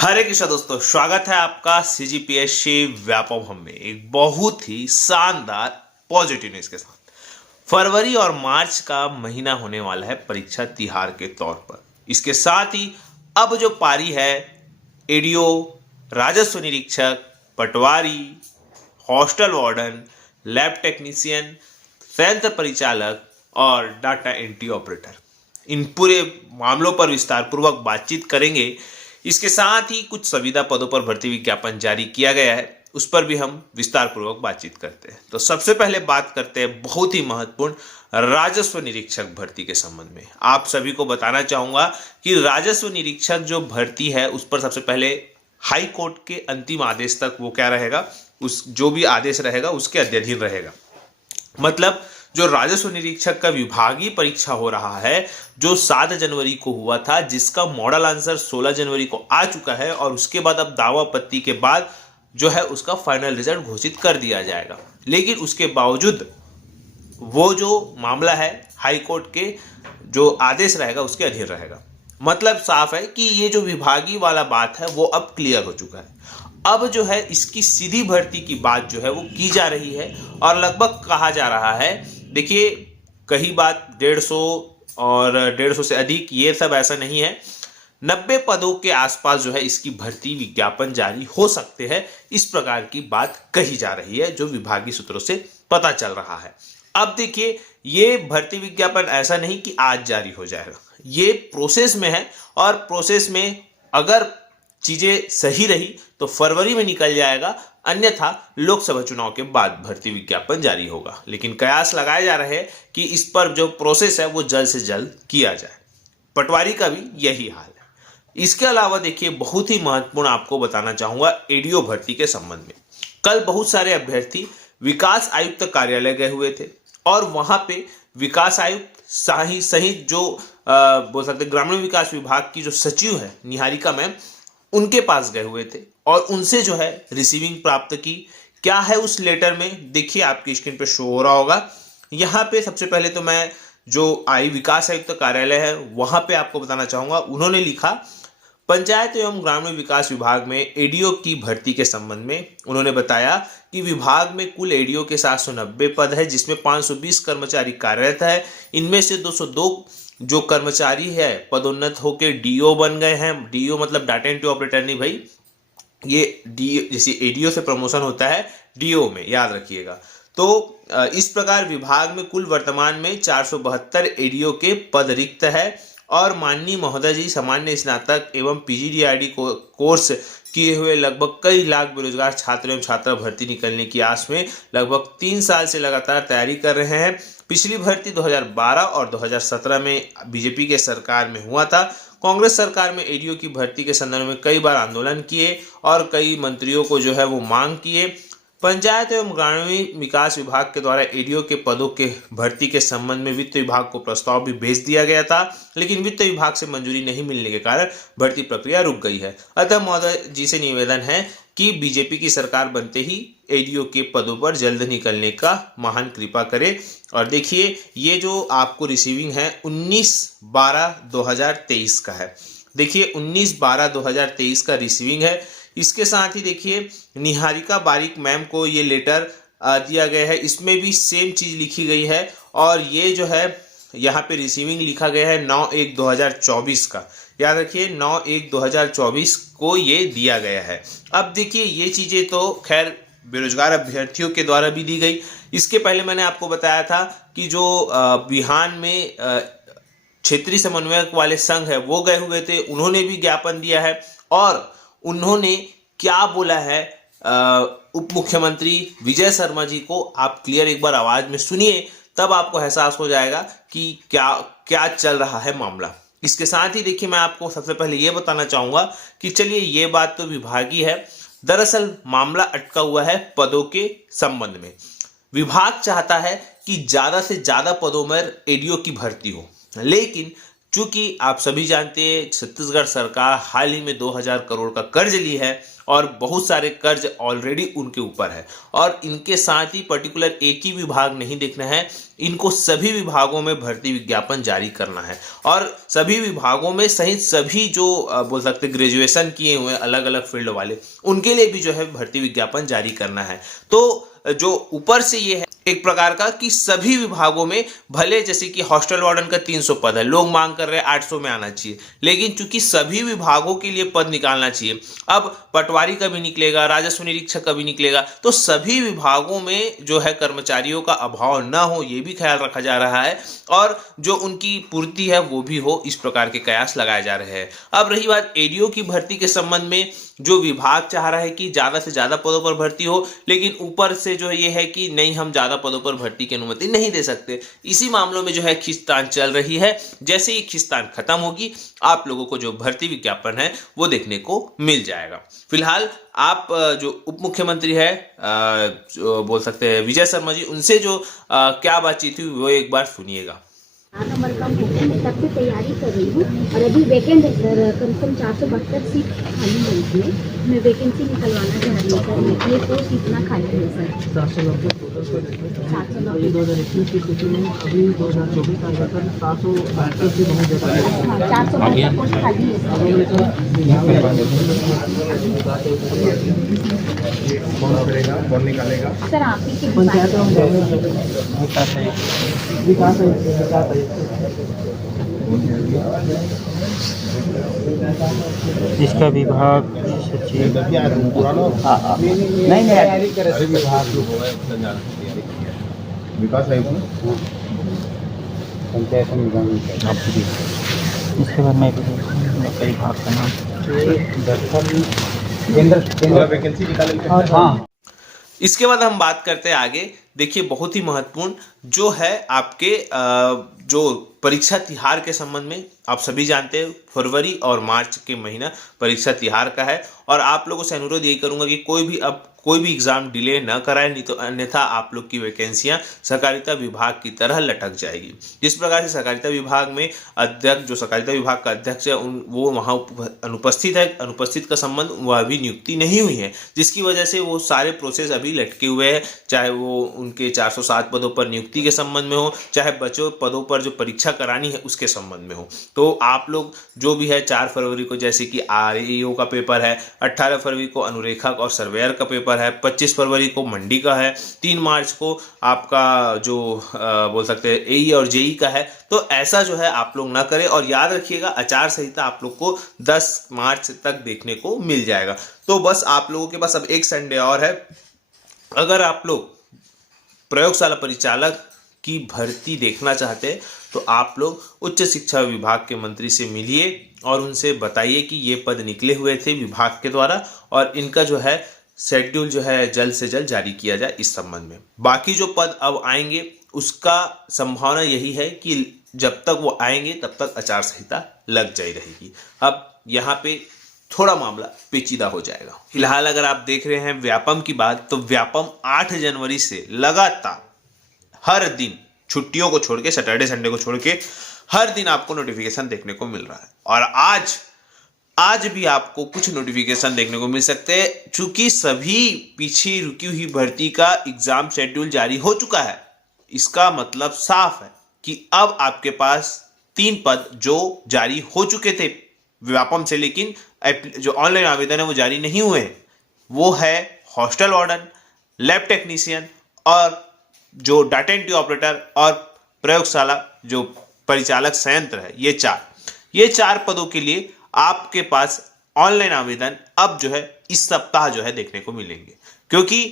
हरे कृष्णा दोस्तों, स्वागत है आपका सीजीपीएससी व्यापम हम में एक बहुत ही शानदार पॉजिटिव न्यूज के साथ। फरवरी और मार्च का महीना होने वाला है परीक्षा तिहार के तौर पर। इसके साथ ही अब जो पारी है एडीओ, राजस्व निरीक्षक, पटवारी, हॉस्टल वार्डन, लैब टेक्नीशियन, संयंत्र परिचालक और डाटा एंट्री ऑपरेटर, इन पूरे मामलों पर विस्तार पूर्वक बातचीत करेंगे। इसके साथ ही कुछ संविदा पदों पर भर्ती विज्ञापन जारी किया गया है, उस पर भी हम विस्तार पूर्वक बातचीत करते हैं। तो सबसे पहले बात करते हैं बहुत ही महत्वपूर्ण राजस्व निरीक्षक भर्ती के संबंध में। आप सभी को बताना चाहूंगा कि राजस्व निरीक्षक जो भर्ती है उस पर सबसे पहले हाई कोर्ट के अंतिम आदेश तक वो क्या रहेगा, उस जो भी आदेश रहेगा उसके अधीन रहेगा। मतलब जो राजस्व निरीक्षक का विभागीय परीक्षा हो रहा है जो 7 जनवरी को हुआ था, जिसका मॉडल आंसर 16 जनवरी को आ चुका है और उसके बाद अब दावा आपत्ति के बाद जो है उसका फाइनल रिजल्ट घोषित कर दिया जाएगा। लेकिन उसके बावजूद वो जो मामला है हाई कोर्ट के जो आदेश रहेगा उसके अधीन रहेगा। मतलब साफ है कि ये जो विभागीय वाला बात है वो अब क्लियर हो चुका है। अब जो है इसकी सीधी भर्ती की बात जो है वो की जा रही है और लगभग कहा जा रहा है, देखिए कहीं बात 150 और 150 से अधिक, ये सब ऐसा नहीं है। 90 पदों के आसपास जो है इसकी भर्ती विज्ञापन जारी हो सकते हैं, इस प्रकार की बात कही जा रही है जो विभागीय सूत्रों से पता चल रहा है। अब देखिए ये भर्ती विज्ञापन ऐसा नहीं कि आज जारी हो जाएगा, ये प्रोसेस में है और प्रोसेस में अगर चीजें सही रही तो फरवरी में निकल जाएगा, अन्यथा लोकसभा चुनाव के बाद भर्ती विज्ञापन जारी होगा। लेकिन कयास लगाए जा रहे हैं कि इस पर जो प्रोसेस है वो जल्द से जल्द किया जाए। पटवारी का भी यही हाल है। इसके अलावा देखिए बहुत ही महत्वपूर्ण आपको बताना चाहूंगा एडीओ भर्ती के संबंध में। कल बहुत सारे अभ्यर्थी विकास आयुक्त कार्यालय गए हुए थे और वहां पे विकास आयुक्त सहित जो बोल सकते ग्रामीण विकास विभाग की जो सचिव है निहारिका मैम, उनके पास गए हुए थे और उनसे जो है रिसीविंग प्राप्त की। क्या है उस लेटर में, देखिए आपकी स्क्रीन पे शो हो रहा होगा। यहाँ पे सबसे पहले तो मैं जो विकास आयुक्त कार्यालय है वहां पे आपको बताना चाहूंगा। उन्होंने लिखा, पंचायत एवं ग्रामीण विकास विभाग में एडीओ की भर्ती के संबंध में उन्होंने बताया कि विभाग में कुल एडीओ के 790 पद है, जिसमें 520 कर्मचारी कार्यरत है। इनमें से 202 जो कर्मचारी है पदोन्नत होकर डीओ बन गए हैं। डीओ मतलब डाटा एंट्री ऑपरेटर नहीं भाई, ये डीओ जैसे एडीओ से प्रमोशन होता है डीओ में, याद रखिएगा। तो इस प्रकार विभाग में कुल वर्तमान में 472 एडीओ के पद रिक्त है और माननीय महोदय जी सामान्य स्नातक एवं पीजीडीआरडी कोर्स किए हुए लगभग कई लाख बेरोजगार छात्र एवं छात्रा भर्ती निकलने की आस में लगभग 3 साल से लगातार तैयारी कर रहे हैं। पिछली भर्ती 2012 और 2017 में बीजेपी के सरकार में हुआ था। कांग्रेस सरकार में एडीओ की भर्ती के संदर्भ में कई बार आंदोलन किए और कई मंत्रियों को जो है वो मांग किए। पंचायत एवं ग्रामीण विकास विभाग के द्वारा एडीओ के पदों के भर्ती के संबंध में वित्त विभाग को प्रस्ताव भी भेज दिया गया था, लेकिन वित्त विभाग से मंजूरी नहीं मिलने के कारण भर्ती प्रक्रिया रुक गई है। अतः महोदय जी से निवेदन है कि बीजेपी की सरकार बनते ही एडीओ के पदों पर जल्द निकलने का महान कृपा करे। और देखिए ये जो आपको रिसीविंग है 19/12/2023 का है। देखिए 19/12/2023 का रिसीविंग है। इसके साथ ही देखिए निहारिका बारिक मैम को ये लेटर दिया गया है, इसमें भी सेम चीज लिखी गई है और ये जो है यहाँ पे रिसीविंग लिखा गया है 9/1/2024 का। याद रखिए 9/1/2024 को ये दिया गया है। अब देखिए ये चीजें तो खैर बेरोजगार अभ्यर्थियों के द्वारा भी दी गई। इसके पहले मैंने आपको बताया था कि जो बिहार में क्षेत्रीय समन्वयक वाले संघ है वो गए हुए थे, उन्होंने भी ज्ञापन दिया है और उन्होंने क्या बोला है उप मुख्यमंत्री विजय शर्मा जी को आप क्लियर एक बार आवाज में सुनिए, तब आपको एहसास हो जाएगा कि क्या क्या चल रहा है मामला। इसके साथ ही देखिए मैं आपको सबसे पहले ये बताना चाहूंगा कि चलिए ये बात तो विभागीय है, दरअसल मामला अटका हुआ है पदों के संबंध में। विभाग चाहता है कि ज्यादा से ज्यादा पदों में एडीओ की भर्ती हो, लेकिन चूंकि आप सभी जानते हैं छत्तीसगढ़ सरकार हाल ही में 2000 करोड़ का कर्ज ली है और बहुत सारे कर्ज ऑलरेडी उनके ऊपर है और इनके साथ ही पर्टिकुलर एक ही विभाग नहीं देखना है, इनको सभी विभागों में भर्ती विज्ञापन जारी करना है और सभी विभागों में सहित सभी जो बोल सकते ग्रेजुएशन किए हुए अलग अलग फील्ड वाले उनके लिए भी जो है भर्ती विज्ञापन जारी करना है। तो जो ऊपर से ये है एक प्रकार का कि सभी विभागों में भले जैसे कि हॉस्टल वार्डन का 300 पद है, लोग मांग कर रहे हैं 800 में आना चाहिए, लेकिन चूंकि सभी विभागों के लिए पद निकालना चाहिए, अब पटवारी का भी निकलेगा, राजस्व निरीक्षक का भी निकलेगा, तो सभी विभागों में जो है कर्मचारियों का अभाव न हो ये भी ख्याल रखा जा रहा है और जो उनकी पूर्ति है वो भी हो, इस प्रकार के कयास लगाए जा रहे हैं। अब रही बात एडीओ की भर्ती के संबंध में, जो विभाग चाह रहा है कि ज़्यादा से ज़्यादा पदों पर भर्ती हो, लेकिन ऊपर से जो ये है कि नहीं हम ज़्यादा पदों पर भर्ती की अनुमति नहीं दे सकते। इसी मामलों में जो है खींचतान चल रही है। जैसे ही खींचतान खत्म होगी आप लोगों को जो भर्ती विज्ञापन है वो देखने को मिल जाएगा। फिलहाल आप जो उप मुख्यमंत्री है जो बोल सकते हैं विजय शर्मा जी, उनसे जो क्या बातचीत हुई वो एक बार सुनिएगा। 8 नंबर का हूँ, मैं तब से तैयारी कर रही हूँ और अभी वैकेंट है सर, कम से कम 472 सीट खाली है इसमें, मैं वैकेंसी निकलवाना चाह रही हूँ सर, ये पोस्ट इतना खाली है सर। 490 टोटल ये 2021 की स्थिति में अभी 2024 का तक 772 से बहुत ज़्यादा है। हाँ 472 पोस्ट खाली है कौन निकालेगा सर, आप ही के पंचायत विकास इसका विभाग सचिव विकास आयुक्त में पंचायत इसके बाद मैं विभाग का नाम वैकेंसी निकाले। हाँ। इसके बाद हम बात करते हैं आगे। देखिए बहुत ही महत्वपूर्ण जो है आपके जो परीक्षा तिहार के संबंध में, आप सभी जानते हैं फरवरी और मार्च के महीना परीक्षा तिहार का है और आप लोगों से अनुरोध यही करूंगा कि कोई भी एग्जाम डिले न कराए, नहीं तो अन्यथा आप लोग की वैकेंसियां सहकारिता विभाग की तरह लटक जाएगी। जिस प्रकार से सहकारिता विभाग में अध्यक्ष, जो सहकारिता विभाग का अध्यक्ष है वो वहाँ अनुपस्थित है, अनुपस्थित का संबंध वह अभी नियुक्ति नहीं हुई है, जिसकी वजह से वो सारे प्रोसेस अभी लटके हुए हैं, चाहे वो उनके 407 पदों पर नियुक्ति के संबंध में हो, चाहे बचो पदों पर जो परीक्षा करानी है उसके संबंध में हो। तो आप लोग जो भी है 4 फरवरी को जैसे कि आरईओ का पेपर है, 18 फरवरी को अनुरेखक और सर्वेयर का पेपर है, 25 फरवरी को मंडी का है, 3 मार्च को आपका जो बोल सकते हैं एई और जेई का है। तो ऐसा जो है आप लोग ना करें और याद रखिएगा आचार संहिता आप लोग को 10 मार्च तक देखने को मिल जाएगा। तो बस आप लोगों के पास अब एक संडे और है। अगर आप लोग प्रयोगशाला परिचालक की भर्ती देखना चाहते हैं तो आप लोग उच्च शिक्षा विभाग के मंत्री से मिलिए और उनसे बताइए कि ये पद निकले हुए थे विभाग के द्वारा और इनका जो है शेड्यूल जो है जल्द से जल्द जारी किया जाए इस संबंध में। बाकी जो पद अब आएंगे उसका संभावना यही है कि जब तक वो आएंगे तब तक आचार संहिता लग जाई रहेगी। अब यहाँ पे थोड़ा मामला पेचीदा हो जाएगा। फिलहाल अगर आप देख रहे हैं व्यापम की बात, तो व्यापम 8 जनवरी से लगातार हर दिन छुट्टियों को छोड़ के, सैटरडे संडे को छोड़ के हर दिन आपको नोटिफिकेशन देखने को मिल रहा है और आज भी आपको कुछ नोटिफिकेशन देखने को मिल सकते हैं। चूंकि सभी पीछे रुकी हुई भर्ती का एग्जाम शेड्यूल जारी हो चुका है, इसका मतलब साफ है कि अब आपके पास 3 पद जो जारी हो चुके थे व्यापम से, लेकिन जो ऑनलाइन आवेदन है वो जारी नहीं हुए हैं, वो है हॉस्टल वार्डन, लैब टेक्नीशियन और जो डाटा एंट्री ऑपरेटर और प्रयोगशाला जो परिचालक संयंत्र है। ये चार पदों के लिए आपके पास ऑनलाइन आवेदन अब जो है इस सप्ताह जो है देखने को मिलेंगे, क्योंकि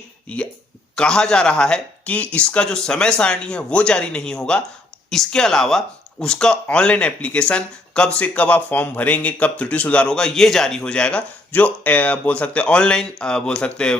कहा जा रहा है कि इसका जो समय सारणी है वो जारी नहीं होगा। इसके अलावा उसका ऑनलाइन एप्लीकेशन कब से कब आप फॉर्म भरेंगे, कब त्रुटि सुधार होगा, ये जारी हो जाएगा। जो बोल सकते हैं ऑनलाइन बोल सकते हैं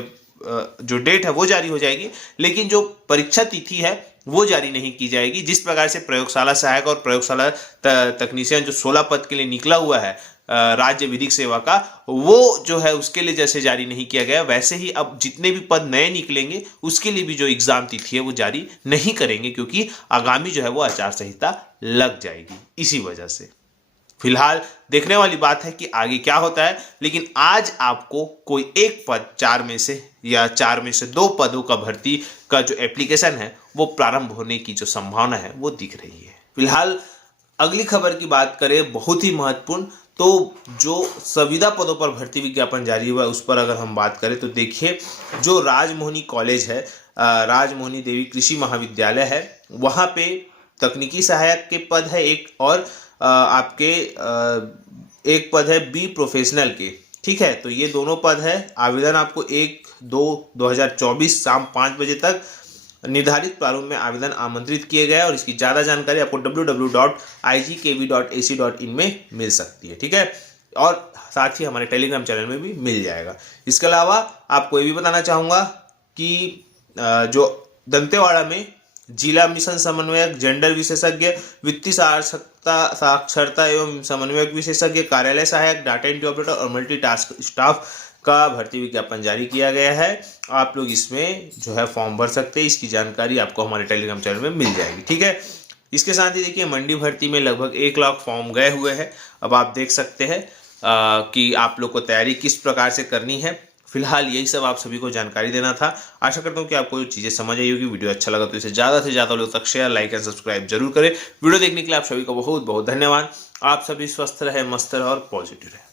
जो डेट है वो जारी हो जाएगी, लेकिन जो परीक्षा तिथि है वो जारी नहीं की जाएगी। जिस प्रकार से प्रयोगशाला सहायक और प्रयोगशाला तकनीशियन जो 16 पद के लिए निकला हुआ है राज्य विधिक सेवा का, वो जो है उसके लिए जैसे जारी नहीं किया गया, वैसे ही अब जितने भी पद नए निकलेंगे उसके लिए भी जो एग्जाम तिथि है वो जारी नहीं करेंगे, क्योंकि आगामी जो है वो आचार संहिता लग जाएगी इसी वजह से। फिलहाल देखने वाली बात है कि आगे क्या होता है, लेकिन आज आपको कोई एक पद 4 में से या 4 में से 2 पदों का भर्ती का जो एप्लीकेशन है वो प्रारंभ होने की जो संभावना है वो दिख रही है। फिलहाल अगली खबर की बात करें, बहुत ही महत्वपूर्ण, तो जो संविदा पदों पर भर्ती विज्ञापन जारी हुआ है उस पर अगर हम बात करें तो देखिए, जो राजमोहिनी कॉलेज है, राजमोहिनी देवी कृषि महाविद्यालय है, वहाँ पे तकनीकी सहायक के पद है एक, और आपके एक पद है बी प्रोफेशनल के। ठीक है, तो ये दोनों पद है। आवेदन आपको 1/2/2024 शाम 5 बजे तक निर्धारित प्रारूप में आवेदन आमंत्रित किए गए, और इसकी ज़्यादा जानकारी आपको www.igkv.ac.in में मिल सकती है। ठीक है, और साथ ही हमारे टेलीग्राम चैनल में भी मिल जाएगा। इसके अलावा आपको ये भी बताना चाहूँगा कि जो दंतेवाड़ा में जिला मिशन समन्वयक, जेंडर विशेषज्ञ, वित्तीय साक्षरता एवं समन्वयक विशेषज्ञ, कार्यालय सहायक, डाटा एंट्री ऑपरेटर और मल्टीटास्क स्टाफ का भर्ती विज्ञापन जारी किया गया है। आप लोग इसमें जो है फॉर्म भर सकते हैं। इसकी जानकारी आपको हमारे टेलीग्राम चैनल में मिल जाएगी। ठीक है, इसके साथ ही देखिए, मंडी भर्ती में लगभग 1 लाख फॉर्म गए हुए हैं। अब आप देख सकते हैं कि आप लोग को तैयारी किस प्रकार से करनी है। फिलहाल यही सब आप सभी को जानकारी देना था। आशा करता हूँ कि आपको ये चीज़ें समझ आई होगी। वीडियो अच्छा लगा तो इसे ज़्यादा से ज़्यादा लोग तक शेयर, लाइक एंड सब्सक्राइब जरूर करें। वीडियो देखने के लिए आप सभी को बहुत बहुत धन्यवाद। आप सभी स्वस्थ रहे, मस्त रहे और पॉजिटिव रहे।